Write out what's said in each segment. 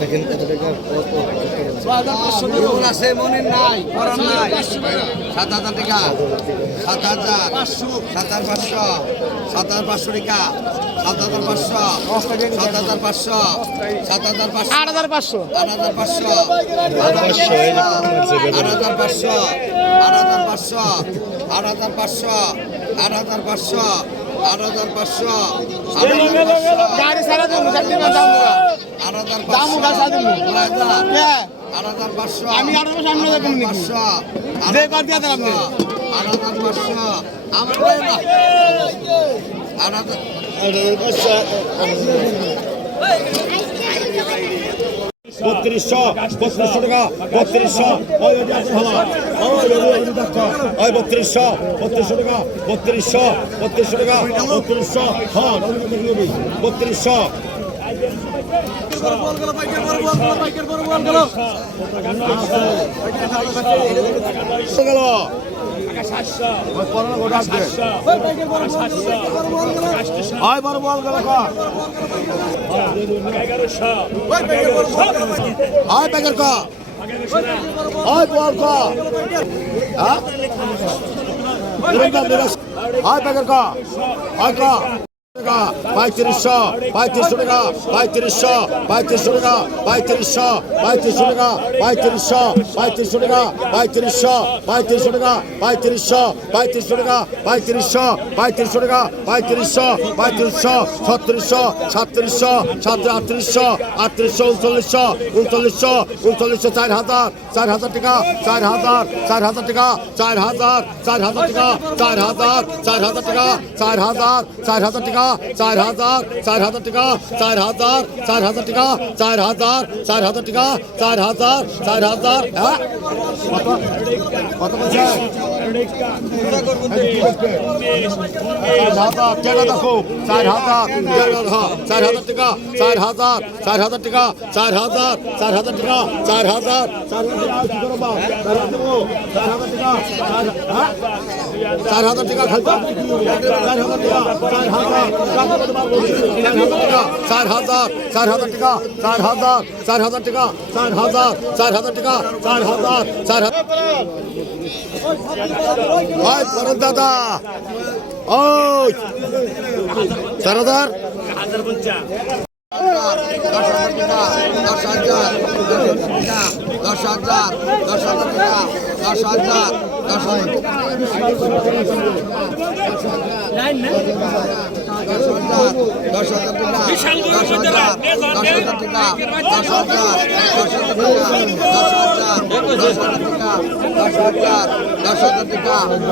দেখেন কত টাকা এগুলো আছে মনির নাই পরান নাই সাত হাজার টাকা সাত হাজার সাত হাজার পাঁচশো সাত হাজার পাঁচশো টাকা সাত হাজার পাঁচশো সাত হাজার পাঁচশো সাত হাজার পাঁচশো আট হাজার পাঁচশো আট হাজার পাঁচশো আট হাজার পাঁচশো আট হাজার পাঁচশো আট হাজার পাঁচশো আট হাজার পাঁচশো আট হাজার পাঁচশো আট হাজার পাঁচশো। গাড়ি সারা দেবো আট হাজার আট হাজার পাঁচশো। আমি আট হাজার সামনে নাকি? পাঁচশো। যে কর দিয়ে দেন আপনি? আট হাজার পাঁচশো। আমার আট হাজার বত্রিশশো বত্রিশশো টাকা বত্রিশশো। ওই বত্রিশশো বত্রিশশো টাকা বত্রিশশো বত্রিশশো টাকা বত্রিশশো। হ্যাঁ বত্রিশশো। গেল আয় বড় বল গেল আয় প্যাকের কা আয় বল কা আয় প্যাকের কা আয় কা টাকা, পঁয়ত্রিশশো পঁয়ত্রিশশো টাকা, পঁয়ত্রিশশো পঁয়ত্রিশশো টাকা, পঁয়ত্রিশশো পঁয়ত্রিশশো টাকা, পঁয়ত্রিশশো পঁয়ত্রিশশো টাকা, পঁয়ত্রিশশো পঁয়ত্রিশশো টাকা, পঁয়ত্রিশশো পঁয়ত্রিশশো টাকা, পঁয়ত্রিশশো পঁয়ত্রিশশো টাকা, পঁয়ত্রিশশো পঁয়ত্রিশশো, ছত্রিশশো, সাতত্রিশশো সাত আটত্রিশশো আটত্রিশশো, উনচল্লিশশো উনচল্লিশশো উনচল্লিশশো চার হাজার চার হাজার টাকা, চার হাজার চার হাজার টাকা, চার হাজার চার হাজার টাকা, চার হাজার চার হাজার টাকা, চার হাজার চার হাজার টাকা চার হাজার চার হাজার টাকা চার হাজার চার হাজার টাকা চার হাজার চার হাজার টাকা চার হাজার চার হাজার হ্যাঁ কত কত বলছে চার হাজার টাকা দেখো চার হাজার চার হাজার চার হাজার টাকা চার হাজার চার হাজার টাকা চার হাজার চার হাজার টাকা চার হাজার চার হাজার কি করব বা? চার হাজার দেবো, চার হাজার টাকা চার হ্যাঁ? চার হাজার টাকা খালতা চার হাজার টাকা চার হাজার চার হাজার টাকা, চার হাজার চার হাজার টাকা, চার হাজার চার হাজার টাকা, চার হাজার চার হাজার। দাদা। ও চার হাজার। দশ হাজার দশ হাজার দশ হাজার দশ হাজার দশ হাজার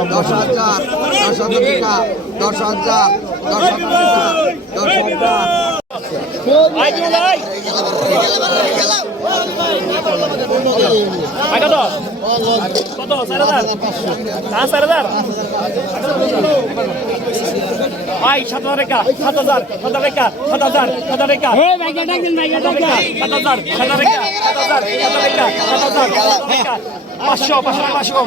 দশ হাজার দশ হাজার দশ হাজার কত চার হাজার চার হাজার ভাই সাত হাজার রেখা সাত হাজার সাত রেখা সাত হাজার সাত রেখা সাত হাজার সাত রেখা সাত হাজার সাত রেখা সাত হাজার পাঁচশো পাঁচশো পাঁচশো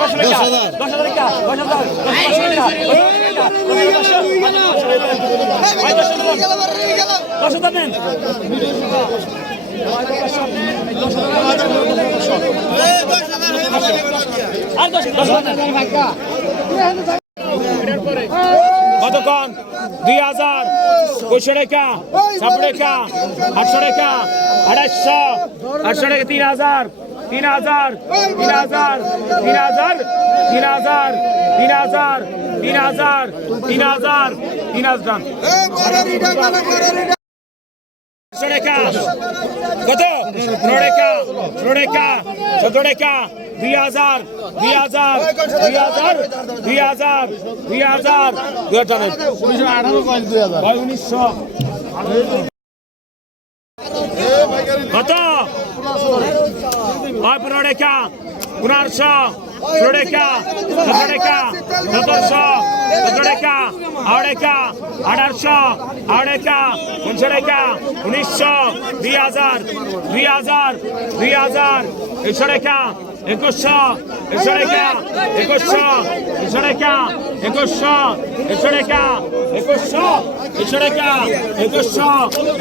দশ হাজার দশ হাজার দশ হাজার দশ দশ দশ কতক্ষণ দুই হাজার পঁয়ষো টাকা, ছাব্বিশ টাকা, আটশো টাকা, আড়াইশো, আটশো টাকা, তিন হাজার তিন হাজার তিন হাজার তিন হাজার তিন হাজার তিন হাজার তিন হাজার তিন হাজার দিনাজ দাম কত? নড়েকা নড়েকা চোদ্দড়েকা দুই হাজার দুই হাজার দুই হাজার দুই হাজার দুই হাজার। দুই হাজার উনিশশো আঠারো দুই হাজার উনিশশো কত পনেরো টাকা ত্রোড়েকা সতেরোকা সতেরোশো সতেরোকা আড়েকা আঠারোশো আড়েকা উনশো উনিশশো, দুই হাজার দুই হাজার দুই হাজার একশো টাকা একুশশো একশো টাকা একুশশো একশো টাকা একুশশো একশো টাকা একুশশো একশো টাকা একুশশো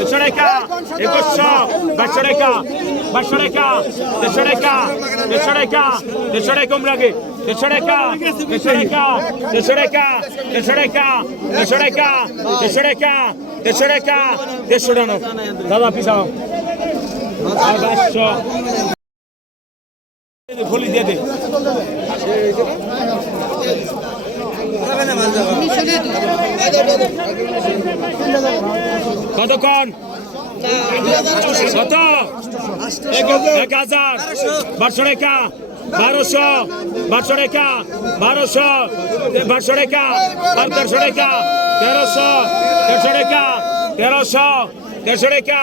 একশো টাকা একুশশো বাইশশো টাকা বাইশশো টাকা দেড়শো টাকা দেড়শো টাকা দেড়শো টাকা কম লাগে দেড়শো টাকা দেড়শো টাকা দেড়শো টাকা দেড়শো টাকা দেড়শো টাকা দেড়শো টাকা দেড়শো টাকা দেড়শো টাকা দাদা পিছাও আর বাইশশো ফুলি দিয়ে দে। কতক্ষণ? কত? এক হাজার। বারোশো টাকা বারোশো। বারোশো টাকা বারোশো। বারোশো টাকা তেরোশো টাকা তেরোশো। তেরোশো টাকা তেরোশো। তেরোশো টাকা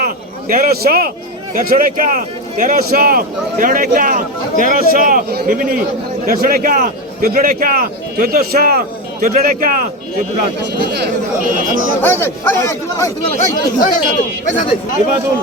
তেরোশো। তেরোশো টাকা তেরোশো তেরো টাকা তেরোশো বিভিন্ন তেরোশো টাকা চোদ্দ টাকা চোদ্দশো চোদ্দ টাকা চোদ্দ ইবাদুল